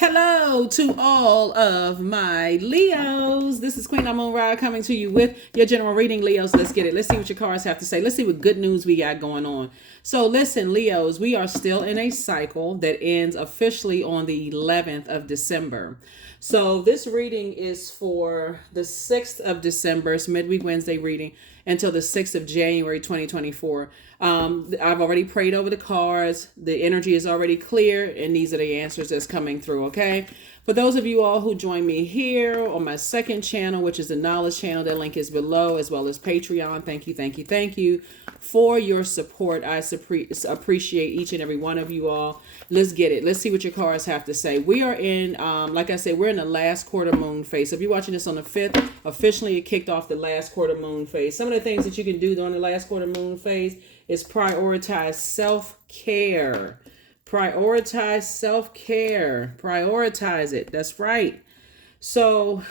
Hello to all of my Leos. This is Queen Amun Ra coming to you with your general reading, Leos. Let's get it. Let's see what your cards have to say. Let's see what good news we got going on. So listen, Leos, we are still in a cycle that ends officially on the 11th of December. So this reading is for the 6th of December. It's midweek Wednesday reading until the 6th of January 2024. I've already prayed over the cards. The energy is already clear, and these are the answers that's coming through, okay? For those of you all who join me here on my second channel, which is the Knowledge channel, that link is below, as well as Patreon. Thank you, thank you, thank you for your support. I appreciate each and every one of you all. Let's get it. Let's see what your cards have to say. We are in, like I said, we're in the last quarter moon phase. So if you're watching this on the 5th, officially it kicked off the last quarter moon phase. Some of the things that you can do during the last quarter moon phase is prioritize self-care. Prioritize self-care. Prioritize it. That's right. So,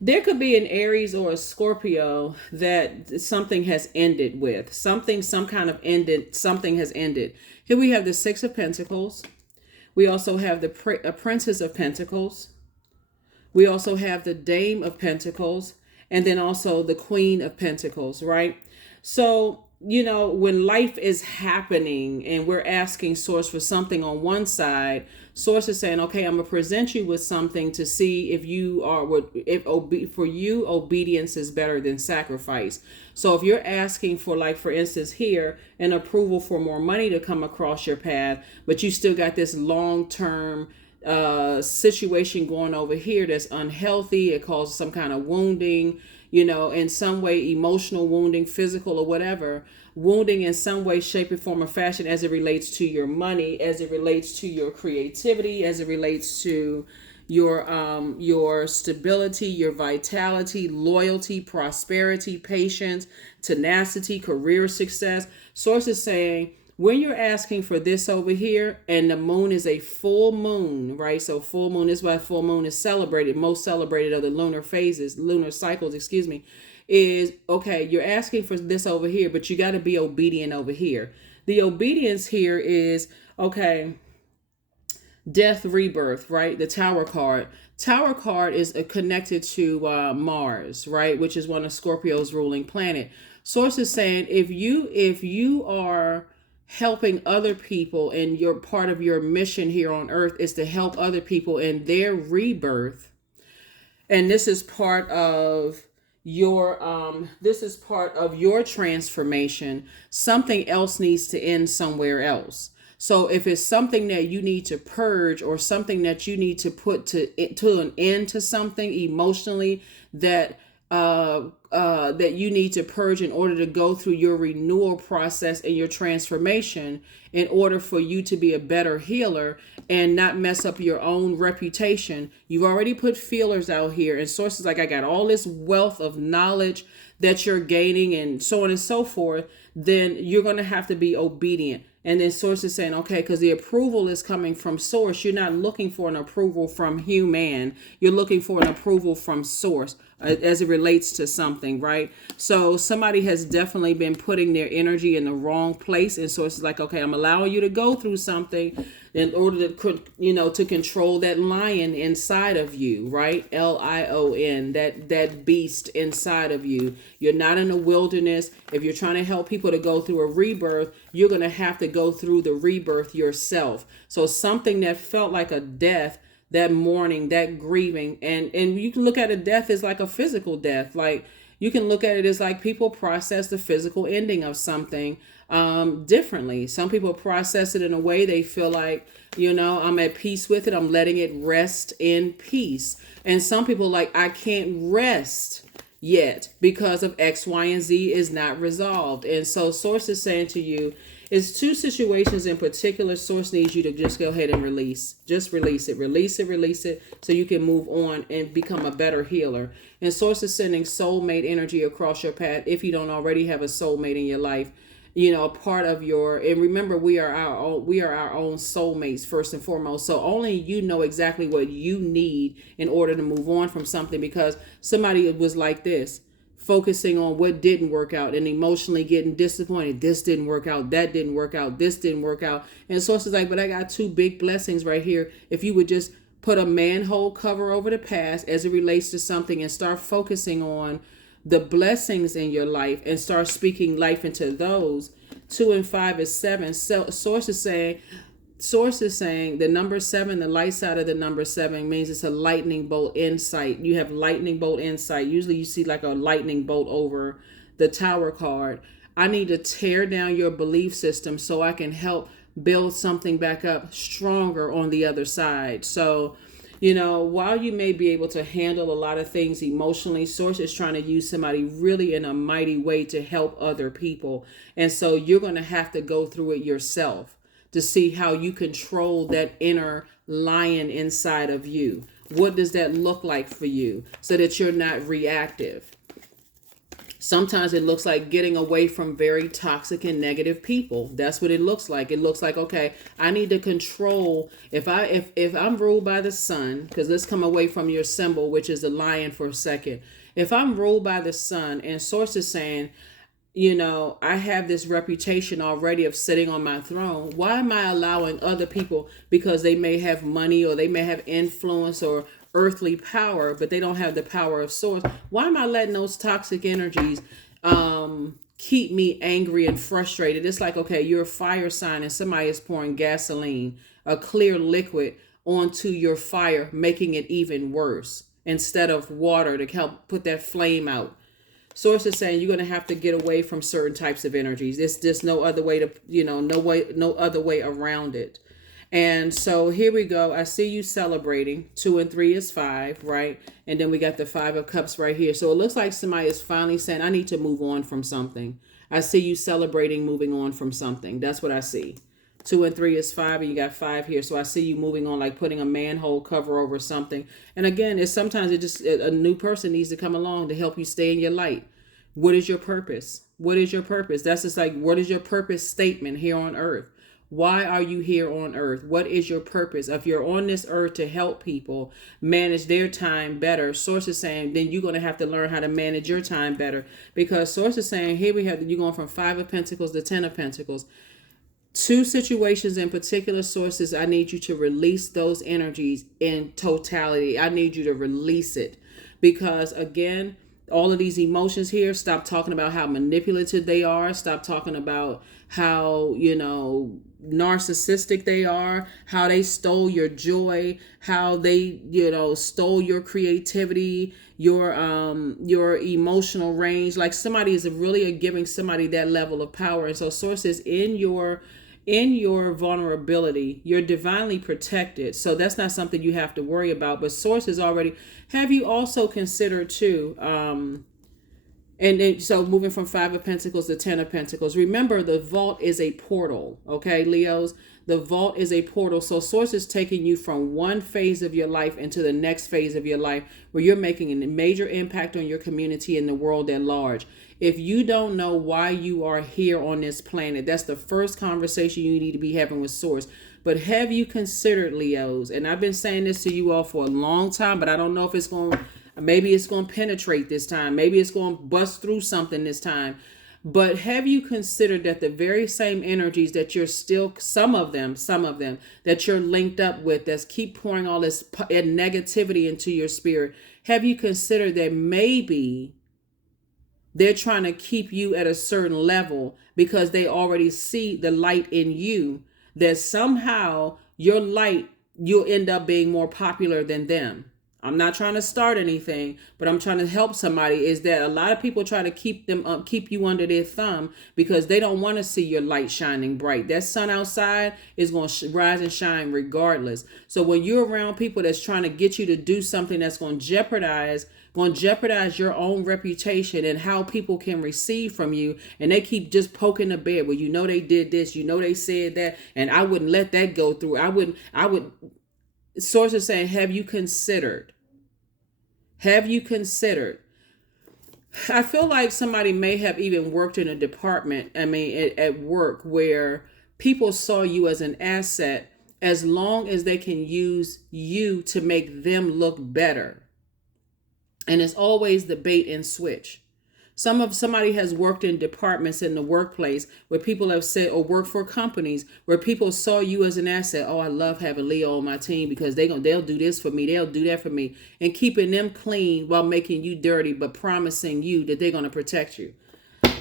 there could be an Aries or a Scorpio that something has ended with. Some kind of ended, something has ended. Here we have the Six of Pentacles. We also have the Princess of Pentacles. We also have the Dame of Pentacles. And then also the Queen of Pentacles, right? So, you know, when life is happening and we're asking Source for something on one side, Source is saying, okay, I'm going to present you with something to see if you are, for you, obedience is better than sacrifice. So if you're asking for, like, for instance, here, an approval for more money to come across your path, but you still got this long-term situation going over here that's unhealthy, it causes some kind of wounding, you know, in some way, emotional wounding, physical or whatever, wounding in some way, shape, or form or fashion as it relates to your money, as it relates to your creativity, as it relates to your stability, your vitality, loyalty, prosperity, patience, tenacity, career success. Source is saying, when you're asking for this over here, and the moon is a full moon, right? So full moon is why full moon is celebrated, most celebrated of the lunar phases, lunar cycles, excuse me, is, okay, you're asking for this over here, but you got to be obedient over here. The obedience here is, okay, death, rebirth, right? The Tower card. Tower card is connected to Mars, right? Which is one of Scorpio's ruling planet. Source is saying, if you are helping other people, and your part of your mission here on earth is to help other people in their rebirth, and this is part of your transformation, something else needs to end somewhere else. So if it's something that you need to purge, or something that you need to put to an end to something emotionally, that that you need to purge in order to go through your renewal process and your transformation, in order for you to be a better healer and not mess up your own reputation. You've already put feelers out here, and Sources like, I got all this wealth of knowledge that you're gaining and so on and so forth. Then you're going to have to be obedient. And then Source is saying, okay, because the approval is coming from Source. You're not looking for an approval from human. You're looking for an approval from Source as it relates to something, right? So somebody has definitely been putting their energy in the wrong place. And Source is like, okay, I'm allowing you to go through something in order to, you know, to control that lion inside of you, right? Lion, that beast inside of you. You're not in a wilderness. If you're trying to help people to go through a rebirth, you're going to have to go through the rebirth yourself. So something that felt like a death, that mourning, that grieving, and you can look at a death as like a physical death. Like, you can look at it as like people process the physical ending of something differently. Some people process it in a way they feel like, you know, I'm at peace with it. I'm letting it rest in peace. And some people like, I can't rest yet because of X, Y, and Z is not resolved. And so Source is saying to you, it's two situations in particular. Source needs you to just go ahead and release. Just release it. Release it, release it, so you can move on and become a better healer. And Source is sending soulmate energy across your path if you don't already have a soulmate in your life. You know, part of your, and remember, we are our own soulmates first and foremost. So only you know exactly what you need in order to move on from something, because somebody was like this. focusing on what didn't work out and emotionally getting disappointed. This didn't work out. That didn't work out. This didn't work out. And Source is like, but I got two big blessings right here. If you would just put a manhole cover over the past as it relates to something and start focusing on the blessings in your life and start speaking life into those. 2 and 5 is 7. So Source is saying the number 7, the light side of the number 7 means it's a lightning bolt insight. You have lightning bolt insight. Usually you see like a lightning bolt over the Tower card. I need to tear down your belief system so I can help build something back up stronger on the other side. So, while you may be able to handle a lot of things emotionally, Source is trying to use somebody really in a mighty way to help other people. And so you're going to have to go through it yourself to see how you control that inner lion inside of you. What does that look like for you so that you're not reactive? Sometimes it looks like getting away from very toxic and negative people. That's what it looks like. It looks like, okay, I need to control. If I'm ruled by the sun, because let's come away from your symbol, which is the lion, for a second. If I'm ruled by the sun, and Source is saying, I have this reputation already of sitting on my throne. Why am I allowing other people, because they may have money or they may have influence or earthly power, but they don't have the power of Source? Why am I letting those toxic energies keep me angry and frustrated? It's like, okay, you're a fire sign and somebody is pouring gasoline, a clear liquid, onto your fire, making it even worse instead of water to help put that flame out. Source is saying you're going to have to get away from certain types of energies. There's just no other way to, no other way around it. And so here we go. I see you celebrating. 2 and 3 is 5, right? And then we got the 5 of Cups right here. So it looks like somebody is finally saying, I need to move on from something. I see you celebrating, moving on from something. That's what I see. 2 and 3 is 5, and you got 5 here. So I see you moving on, like putting a manhole cover over something. And again, it's sometimes a new person needs to come along to help you stay in your light. What is your purpose? What is your purpose? That's just like, what is your purpose statement here on earth? Why are you here on earth? What is your purpose? If you're on this earth to help people manage their time better, Source is saying, then you're going to have to learn how to manage your time better. Because Source is saying, here we have, you're going from 5 of Pentacles to 10 of Pentacles. 2 situations in particular, Sources, I need you to release those energies in totality. I need you to release it. Because again, all of these emotions here, stop talking about how manipulative they are. Stop talking about how, narcissistic they are, how they stole your joy, how they, stole your creativity, your emotional range. Like somebody is really giving somebody that level of power. And so Sources, in your vulnerability, you're divinely protected. So that's not something you have to worry about. But Source is already, have you also considered too, and then, so moving from 5 of Pentacles to 10 of Pentacles, remember the vault is a portal. Okay, Leos, the vault is a portal. So Source is taking you from one phase of your life into the next phase of your life where you're making a major impact on your community and the world at large. If you don't know why you are here on this planet, that's the first conversation you need to be having with Source. But have you considered, Leos, and I've been saying this to you all for a long time, but I don't know if it's going to, maybe it's going to penetrate this time. Maybe it's going to bust through something this time. But have you considered that the very same energies that you're still, some of them that you're linked up with, that's keep pouring all this negativity into your spirit, have you considered that maybe they're trying to keep you at a certain level because they already see the light in you, that somehow your light, you'll end up being more popular than them? I'm not trying to start anything, but I'm trying to help somebody. Is that a lot of people try to keep you under their thumb because they don't want to see your light shining bright. That sun outside is going to rise and shine regardless. So when you're around people that's trying to get you to do something that's going to jeopardize your own reputation and how people can receive from you, and they keep just poking the bear, well, they did this, they said that, and I wouldn't let that go through. I would. Source is saying, have you considered? I feel like somebody may have even worked in a department, at work, where people saw you as an asset as long as they can use you to make them look better. And it's always the bait and switch. Somebody has worked in departments in the workplace where people have said, or work for companies where people saw you as an asset. Oh, I love having Leo on my team because they'll do this for me, they'll do that for me, and keeping them clean while making you dirty, but promising you that they're going to protect you.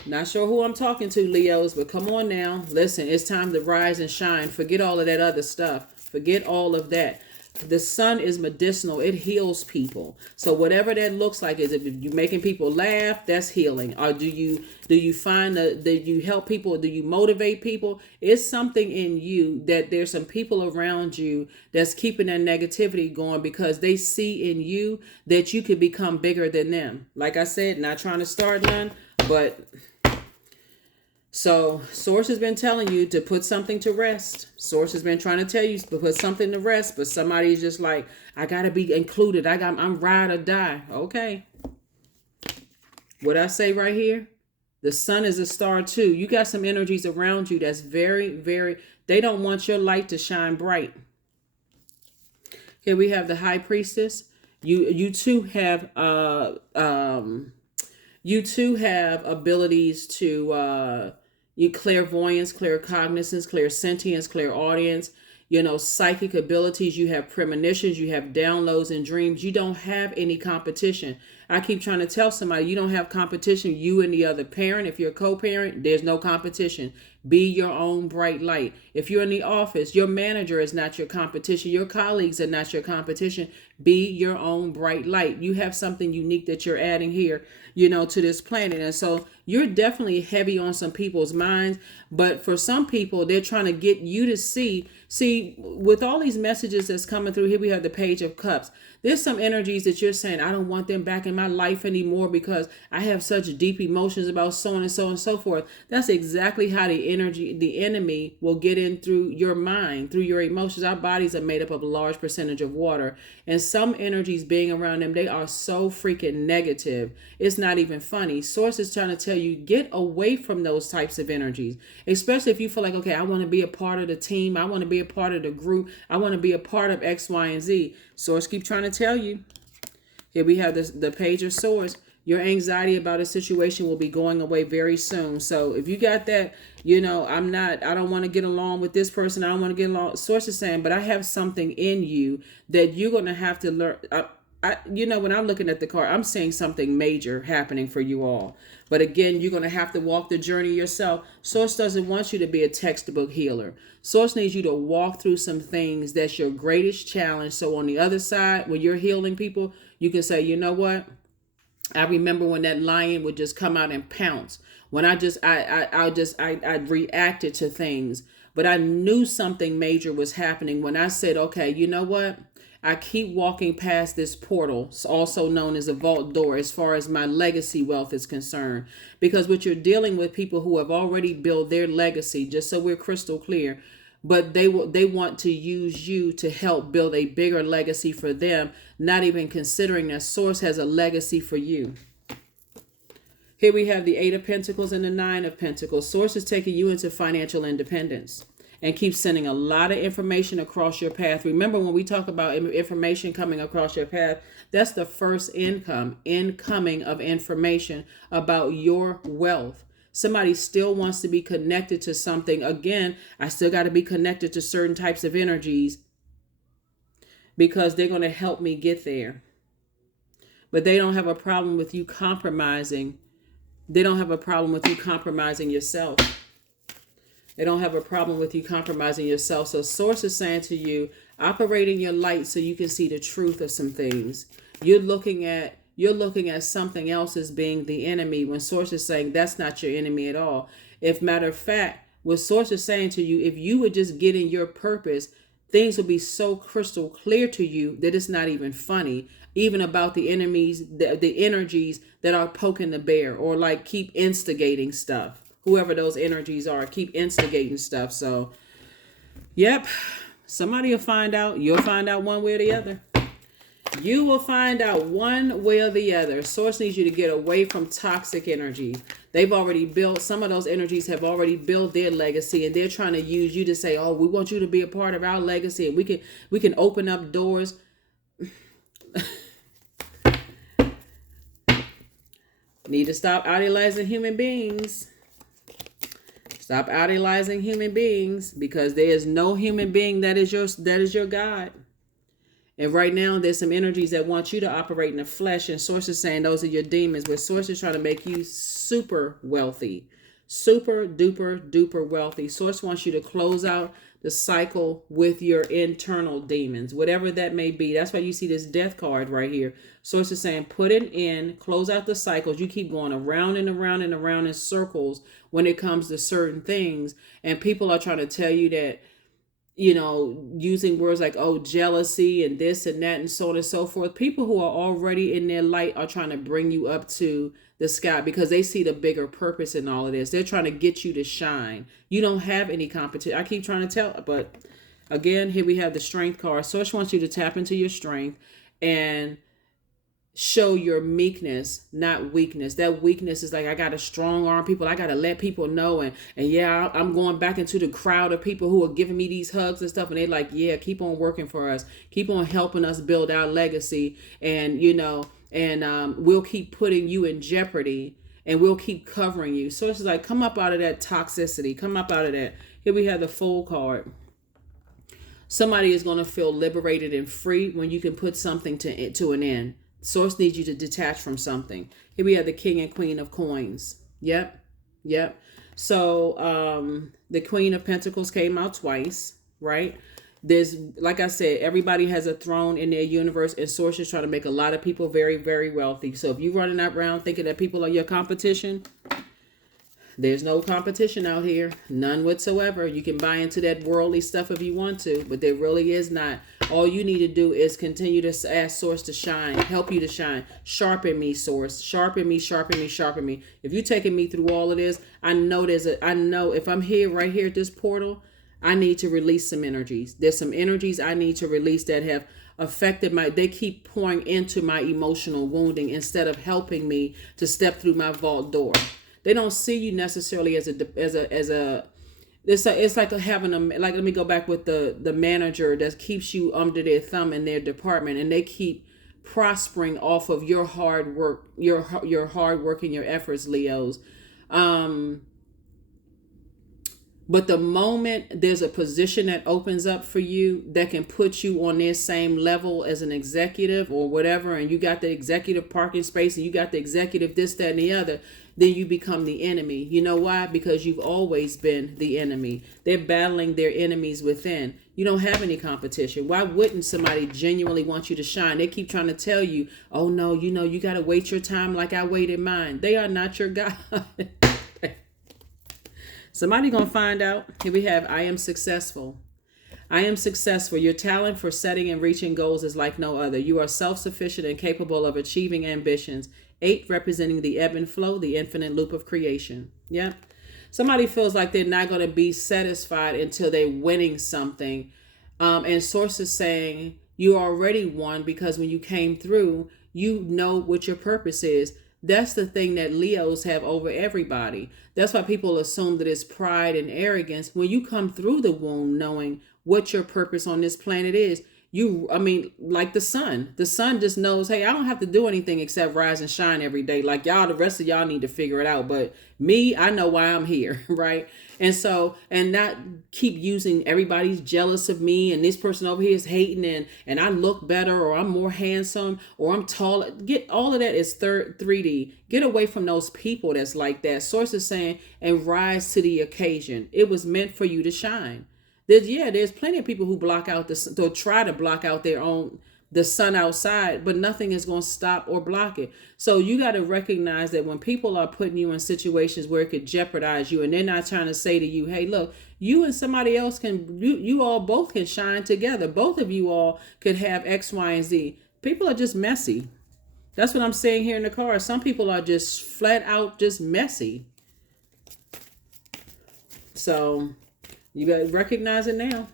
Not sure who I'm talking to, Leos, but come on now. Listen, it's time to rise and shine. Forget all of that other stuff. Forget all of that. The sun is medicinal. It heals people. So whatever that looks like, is if you're making people laugh, that's healing. Or do you find that you help people? Do you motivate people? It's something in you that there's some people around you that's keeping that negativity going because they see in you that you could become bigger than them. Like I said, not trying to start none, but so Source has been telling you to put something to rest. Source has been trying to tell you to put something to rest, but somebody's just like, I gotta be included. I'm ride or die. Okay. What I say right here, the sun is a star too. You got some energies around you that's very, very, they don't want your light to shine bright. Here we have the High Priestess. You too have abilities to you clairvoyance, claircognizance, clairsentience, clairaudience, psychic abilities. You have premonitions, you have downloads and dreams. You don't have any competition. I keep trying to tell somebody you don't have competition. You and the other parent, if you're a co-parent, there's no competition. Be your own bright light. If you're in the office, your manager is not your competition. Your colleagues are not your competition. Be your own bright light. You have something unique that you're adding here, to this planet. And so you're definitely heavy on some people's minds. But for some people, they're trying to get you to see, with all these messages that's coming through, here we have the Page of Cups. There's some energies that you're saying, I don't want them back in my life anymore because I have such deep emotions about so on and so and so forth. That's exactly how the enemy will get in through your mind, through your emotions. Our bodies are made up of a large percentage of water. And some energies being around them, they are so freaking negative. It's not even funny. Source is trying to tell you, get away from those types of energies, especially if you feel like, okay, I want to be a part of the team. I want to be a part of the group. I want to be a part of X, Y, and Z. Source keep trying to tell you. Here we have the Page of Swords. Your anxiety about a situation will be going away very soon. So if you got that, I don't want to get along with this person. I don't want to get along. Source is saying, but I have something in you that you're going to have to learn. When I'm looking at the card, I'm seeing something major happening for you all. But again, you're going to have to walk the journey yourself. Source doesn't want you to be a textbook healer. Source needs you to walk through some things that's your greatest challenge. So on the other side, when you're healing people, you can say, you know what? I remember when that lion would just come out and pounce. When I reacted to things, but I knew something major was happening when I said, okay, you know what? I keep walking past this portal, also known as a vault door, as far as my legacy wealth is concerned. Because what you're dealing with people who have already built their legacy, just so we're crystal clear, but they want to use you to help build a bigger legacy for them, not even considering that Source has a legacy for you. Here we have the Eight of Pentacles and the Nine of Pentacles. Source is taking you into financial independence and keep sending a lot of information across your path. Remember, when we talk about information coming across your path, that's the first incoming of information about your wealth. Somebody still wants to be connected to something. Again, I still got to be connected to certain types of energies because they're going to help me get there. But they don't have a problem with you compromising. They don't have a problem with you compromising yourself. They don't have a problem with you compromising yourself. So Source is saying to you, operate in your light so you can see the truth of some things. You're looking at something else as being the enemy when Source is saying that's not your enemy at all. If matter of fact, what Source is saying to you, if you would just get in your purpose, things will be so crystal clear to you that it's not even funny, even about the enemies, the energies that are poking the bear or like keep instigating stuff. Whoever those energies are, keep instigating stuff. So, yep, somebody will find out. You'll find out one way or the other. You will find out one way or the other. Source needs you to get away from toxic energies. They've already built, some of those energies have already built their legacy, and they're trying to use you to say, oh, we want you to be a part of our legacy, and we can open up doors. Need to stop idolizing human beings. Stop idolizing human beings, because there is no human being that is your God. And right now, there's some energies that want you to operate in the flesh, and Source is saying those are your demons, but Source is trying to make you super wealthy. Super duper duper wealthy. Source wants you to close out the cycle with your internal demons, whatever that may be. That's why you see this death card right here. Source is saying put it in, close out the cycles. You keep going around and around and around in circles when it comes to certain things. And people are trying to tell you that, using words like, oh, jealousy and this and that and so on and so forth. People who are already in their light are trying to bring you up to the sky because they see the bigger purpose in all of this. They're trying to get you to shine. You don't have any competition. I keep trying to tell, but again, here we have the strength card. Source wants you to tap into your strength and show your meekness, not weakness. That weakness is like, I got a strong arm, people. I got to let people know. And yeah, I'm going back into the crowd of people who are giving me these hugs and stuff. And they're like, yeah, keep on working for us. Keep on helping us build our legacy. And, we'll keep putting you in jeopardy and we'll keep covering you. So it's like, come up out of that toxicity. Come up out of that. Here we have the Fool card. Somebody is going to feel liberated and free when you can put something to an end. Source needs you to detach from something. Here we have the King and Queen of Coins. Yep. So the Queen of Pentacles came out twice, right? There's, like I said, everybody has a throne in their universe, and Source is trying to make a lot of people very, very wealthy. So if you're running around thinking that people are your competition, there's no competition out here. None whatsoever. You can buy into that worldly stuff if you want to, but there really is not. All you need to do is continue to ask Source to shine, help you to shine. Sharpen me, Source. Sharpen me, sharpen me, sharpen me. If you're taking me through all of this, I know if I'm here, right here at this portal, I need to release some energies. There's some energies I need to release that have affected they keep pouring into my emotional wounding instead of helping me to step through my vault door. They don't see you necessarily it's like having like, let me go back with the manager that keeps you under their thumb in their department, and they keep prospering off of your hard work, your hard work and your efforts, Leos. But the moment there's a position that opens up for you that can put you on their same level as an executive or whatever, and you got the executive parking space and you got the executive this, that, and the other, then you become the enemy. You know why? Because you've always been the enemy. They're battling their enemies within. You don't have any competition. Why wouldn't somebody genuinely want you to shine? They keep trying to tell you, oh no, you got to wait your time like I waited mine. They are not your God. Somebody gonna find out. Here we have, I am successful. I am successful. Your talent for setting and reaching goals is like no other. You are self-sufficient and capable of achieving ambitions. 8 representing the ebb and flow, the infinite loop of creation. Yeah. Somebody feels like they're not going to be satisfied until they're winning something. And Source is saying you already won, because when you came through, you know what your purpose is. That's the thing that Leos have over everybody. That's why people assume that it's pride and arrogance. When you come through the womb knowing what your purpose on this planet is, like the sun just knows, hey, I don't have to do anything except rise and shine every day. Like y'all, the rest of y'all need to figure it out. But me, I know why I'm here, right? And so, and not keep using everybody's jealous of me and this person over here is hating and I look better or I'm more handsome or I'm taller. Get all of that is 3D. Get away from those people that's like that. Source is saying, and rise to the occasion. It was meant for you to shine. There's plenty of people who block out they'll try to block out the sun outside, but nothing is going to stop or block it. So you got to recognize that when people are putting you in situations where it could jeopardize you, and they're not trying to say to you, hey, look, you and somebody else you all both can shine together. Both of you all could have X, Y, and Z. People are just messy. That's what I'm saying here in the car. Some people are just flat out just messy. So you got to recognize it now.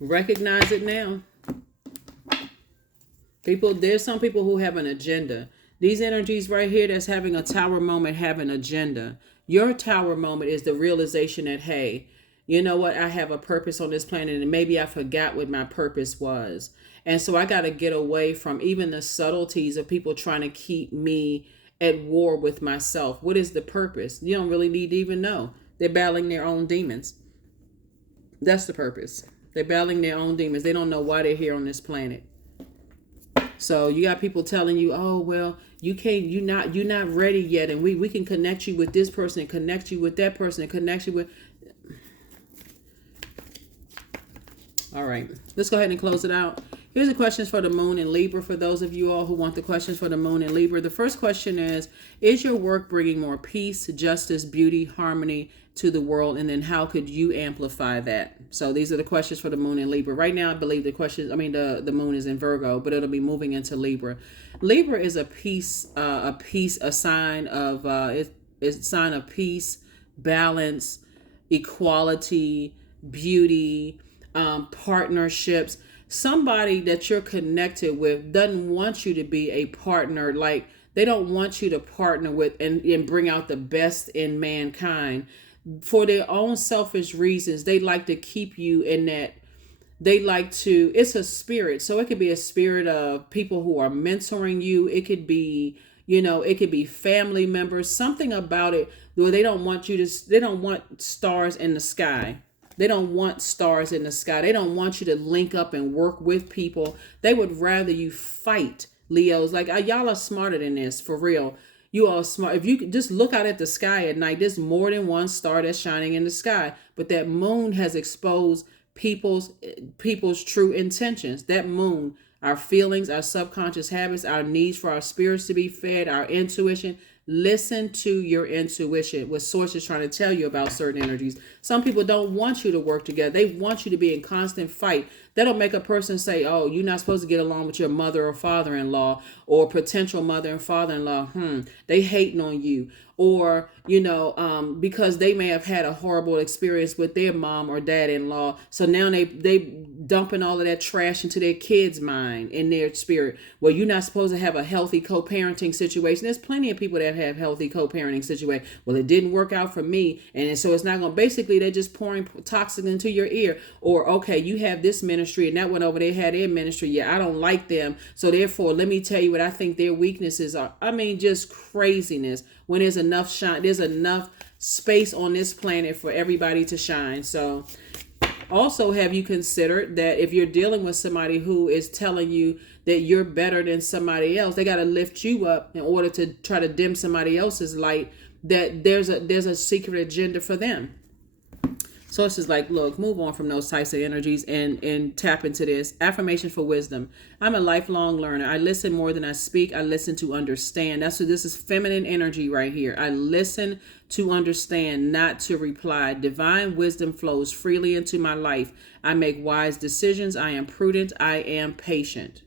Recognize it now. There's some people who have an agenda. These energies right here that's having a tower moment have an agenda. Your tower moment is the realization that, hey, you know what? I have a purpose on this planet and maybe I forgot what my purpose was. And so I got to get away from even the subtleties of people trying to keep me at war with myself? What is the purpose? You don't really need to even know. They're battling their own demons. That's the purpose. They're battling their own demons. They don't know why they're here on this planet. So you got people telling you, oh, well, you can't, you're not ready yet. And we can connect you with this person and connect you with that person and connect you with. All right, let's go ahead and close it out. Here's the questions for the moon in Libra for those of you all who want the questions for the moon in Libra. The first question is your work bringing more peace, justice, beauty, harmony to the world? And then how could you amplify that? So these are the questions for the moon in Libra. Right now, I believe the moon is in Virgo, but it'll be moving into Libra. Libra is a sign of, it's a sign of peace, balance, equality, beauty, partnerships. Somebody that you're connected with doesn't want you to be a partner. Like, they don't want you to partner with and bring out the best in mankind. For their own selfish reasons, they like to keep you in that. It's a spirit. So it could be a spirit of people who are mentoring you. It could be, it could be family members, something about it where they don't want stars in the sky. They don't want stars in the sky. They don't want you to link up and work with people. They would rather you fight, Leos. Like, y'all are smarter than this, for real. You are smart. If you could just look out at the sky at night, there's more than one star that's shining in the sky. But that moon has exposed people's true intentions. That moon, our feelings, our subconscious habits, our needs for our spirits to be fed, our intuition. Listen to your intuition, what source is trying to tell you about certain energies. Some people don't want you to work together. They want you to be in constant fight. That'll make a person say, oh, you're not supposed to get along with your mother or father-in-law or potential mother and father-in-law. They hating on you. Or, because they may have had a horrible experience with their mom or dad-in-law. So now they dumping all of that trash into their kids' mind, in their spirit. Well, you're not supposed to have a healthy co-parenting situation. There's plenty of people that have healthy co-parenting situation. Well, it didn't work out for me. And so it's not going to, basically, they're just pouring toxic into your ear. Or, okay, you have this ministry and that one over there had their ministry. Yeah, I don't like them. So therefore, let me tell you what I think their weaknesses are. I mean, just craziness. When there's enough shine, there's enough space on this planet for everybody to shine. So also, have you considered that if you're dealing with somebody who is telling you that you're better than somebody else, they got to lift you up in order to try to dim somebody else's light, that there's a secret agenda for them. So it's just like, look, move on from those types of energies and tap into this. Affirmation for wisdom. I'm a lifelong learner. I listen more than I speak. I listen to understand. This is feminine energy right here. I listen to understand, not to reply. Divine wisdom flows freely into my life. I make wise decisions. I am prudent. I am patient.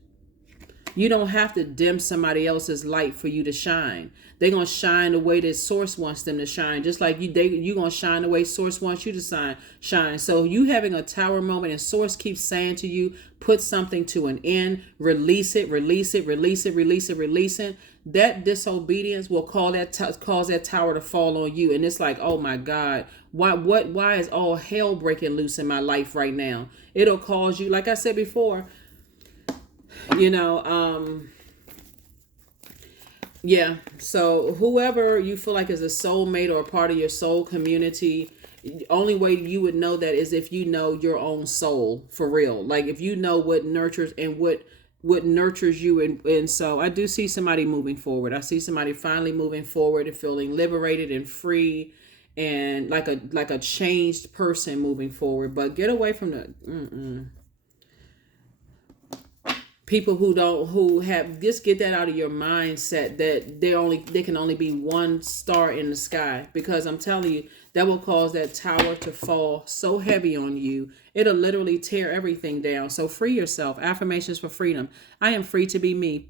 You don't have to dim somebody else's light for you to shine. They're going to shine the way that source wants them to shine. Just like you're going to shine the way source wants you to shine. So you having a tower moment and source keeps saying to you, put something to an end, release it. That disobedience will cause that tower to fall on you. And it's like, oh my God, why is all hell breaking loose in my life right now? It'll cause you, like I said before, so whoever you feel like is a soulmate or a part of your soul community, the only way you would know that is if you know your own soul for real. Like if you know what nurtures and what nurtures you. And so I do see somebody moving forward. I see somebody finally moving forward and feeling liberated and free and like a changed person moving forward. But get away from the people who have, just get that out of your mindset that there can only be one star in the sky, because I'm telling you, that will cause that tower to fall so heavy on you. It'll literally tear everything down. So free yourself. Affirmations for freedom. I am free to be me,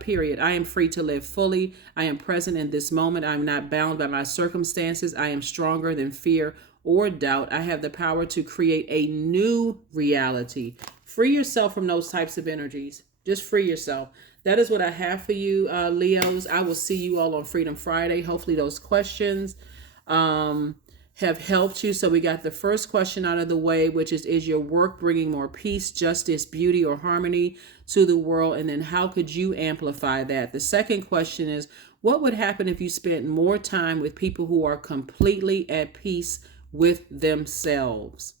period. I am free to live fully. I am present in this moment. I'm not bound by my circumstances. I am stronger than fear or doubt. I have the power to create a new reality. Free yourself from those types of energies. Just free yourself. That is what I have for you, Leos. I will see you all on Freedom Friday. Hopefully those questions have helped you. So we got the first question out of the way, which is your work bringing more peace, justice, beauty, or harmony to the world? And then how could you amplify that? The second question is, What would happen if you spent more time with people who are completely at peace with themselves?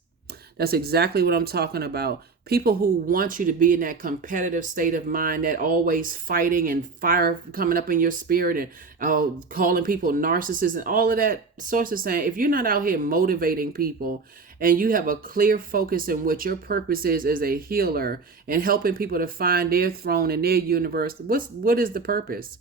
That's exactly what I'm talking about. People who want you to be in that competitive state of mind, that always fighting and fire coming up in your spirit, and calling people narcissists and all of that sorts of saying. If you're not out here motivating people and you have a clear focus in what your purpose is as a healer and helping people to find their throne in their universe, what is the purpose?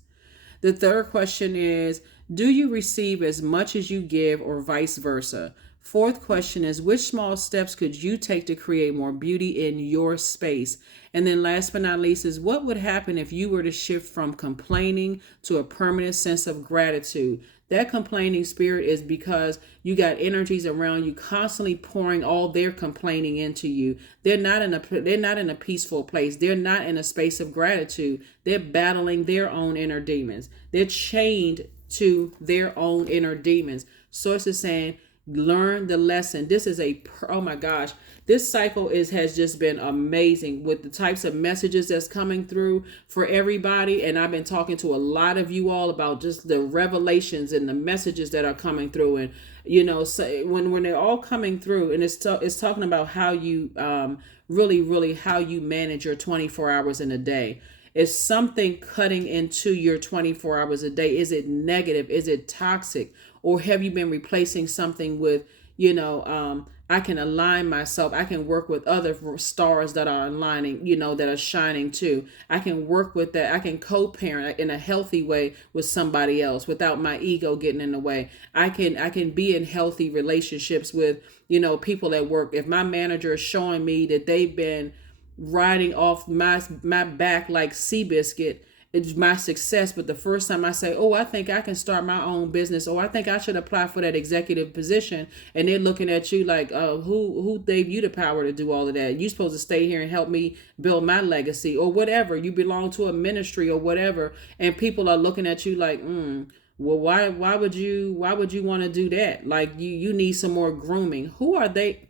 The third question is, do you receive as much as you give or vice versa? Fourth question is, which small steps could you take to create more beauty in your space? And then last but not least is, what would happen if you were to shift from complaining to a permanent sense of gratitude? That complaining spirit is because you got energies around you constantly pouring all their complaining into you. They're not in a peaceful place. They're not in a space of gratitude. They're battling their own inner demons. They're chained to their own inner demons. Source is saying, learn the lesson. This is oh my gosh, this cycle has just been amazing with the types of messages that's coming through for everybody. And I've been talking to a lot of you all about just the revelations and the messages that are coming through. And so when they're all coming through, and it's talking about how you really how you manage your 24 hours in a day. Is something cutting into your 24 hours a day? Is it negative? Is it toxic? Or have you been replacing something with, I can align myself. I can work with other stars that are aligning, that are shining too. I can work with that. I can co-parent in a healthy way with somebody else without my ego getting in the way. I can be in healthy relationships with, people at work. If my manager is showing me that they've been riding off my back like Seabiscuit, it's my success. But the first time I say, oh, I think I can start my own business, or I think I should apply for that executive position, and they're looking at you like, who gave you the power to do all of that? You're supposed to stay here and help me build my legacy, or whatever. You belong to a ministry or whatever, and people are looking at you like, well, why would you want to do that? Like you need some more grooming. Who are they?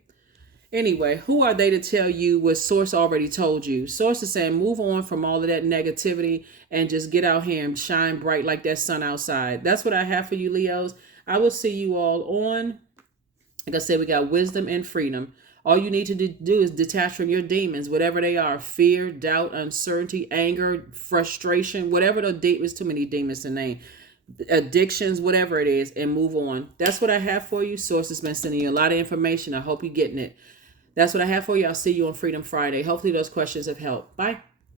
Anyway, who are they to tell you what Source already told you? Source is saying, move on from all of that negativity and just get out here and shine bright like that sun outside. That's what I have for you, Leos. I will see you all on, like I said, we got wisdom and freedom. All you need to do is detach from your demons, whatever they are: fear, doubt, uncertainty, anger, frustration, whatever is too many demons to name. Addictions, whatever it is, and move on. That's what I have for you. Source has been sending you a lot of information. I hope you're getting it. That's what I have for you. I'll see you on Freedom Friday. Hopefully those questions have helped. Bye.